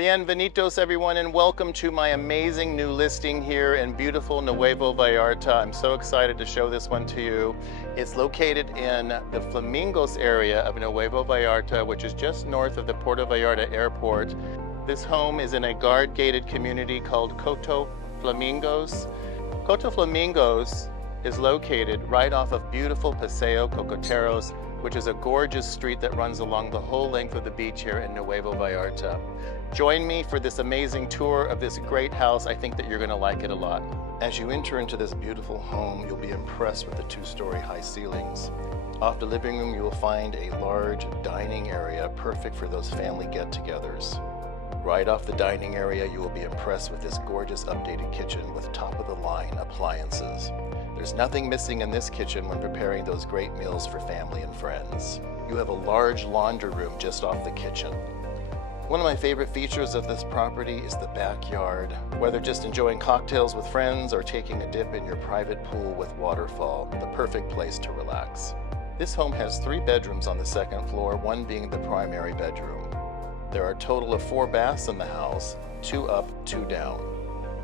Bienvenidos everyone, and welcome to my amazing new listing here in beautiful Nuevo Vallarta. I'm so excited to show this one to you. It's located in the Flamingos area of Nuevo Vallarta, which is just north of the Puerto Vallarta airport. This home is in a guard-gated community called Coto, Flamingos. Coto Flamingos is located right off of beautiful Paseo Cocoteros, which is a gorgeous street that runs along the whole length of the beach here in Nuevo Vallarta. Join me for this amazing tour of this great house. I think that you're going to like it a lot. As you enter into this beautiful home, you'll be impressed with the two-story high ceilings. Off the living room, you will find a large dining area perfect for those family get-togethers. Right off the dining area, you will be impressed with this gorgeous updated kitchen with top-of-the-line appliances. There's nothing missing in this kitchen when preparing those great meals for family and friends. You have a large laundry room just off the kitchen. One of my favorite features of this property is the backyard. Whether just enjoying cocktails with friends or taking a dip in your private pool with waterfall, the perfect place to relax. This home has 3 bedrooms on the second floor, one being the primary bedroom. There are a total of 4 baths in the house, 2 up, 2 down.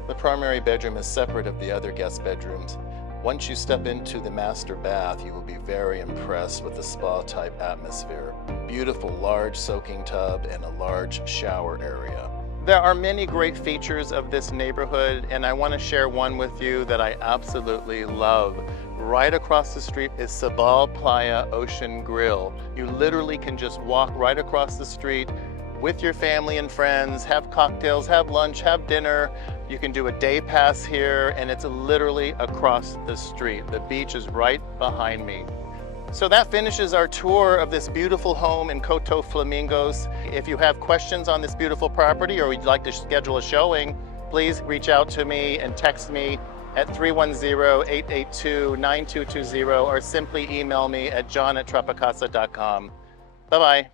The primary bedroom is separate of the other guest bedrooms. Once you step into the master bath, you will be very impressed with the spa-type atmosphere. Beautiful large soaking tub and a large shower area. There are many great features of this neighborhood, and I want to share one with you that I absolutely love. Right across the street is Sabal Playa Ocean Grill. You literally can just walk right across the street with your family and friends, have cocktails, have lunch, have dinner. You can do a day pass here, and it's literally across the street. The beach is right behind me. So that finishes our tour of this beautiful home in Coto Flamingos. If you have questions on this beautiful property or you'd like to schedule a showing, please reach out to me and text me at 310-882-9220 or simply email me at john@tropicasa.com. Bye-bye.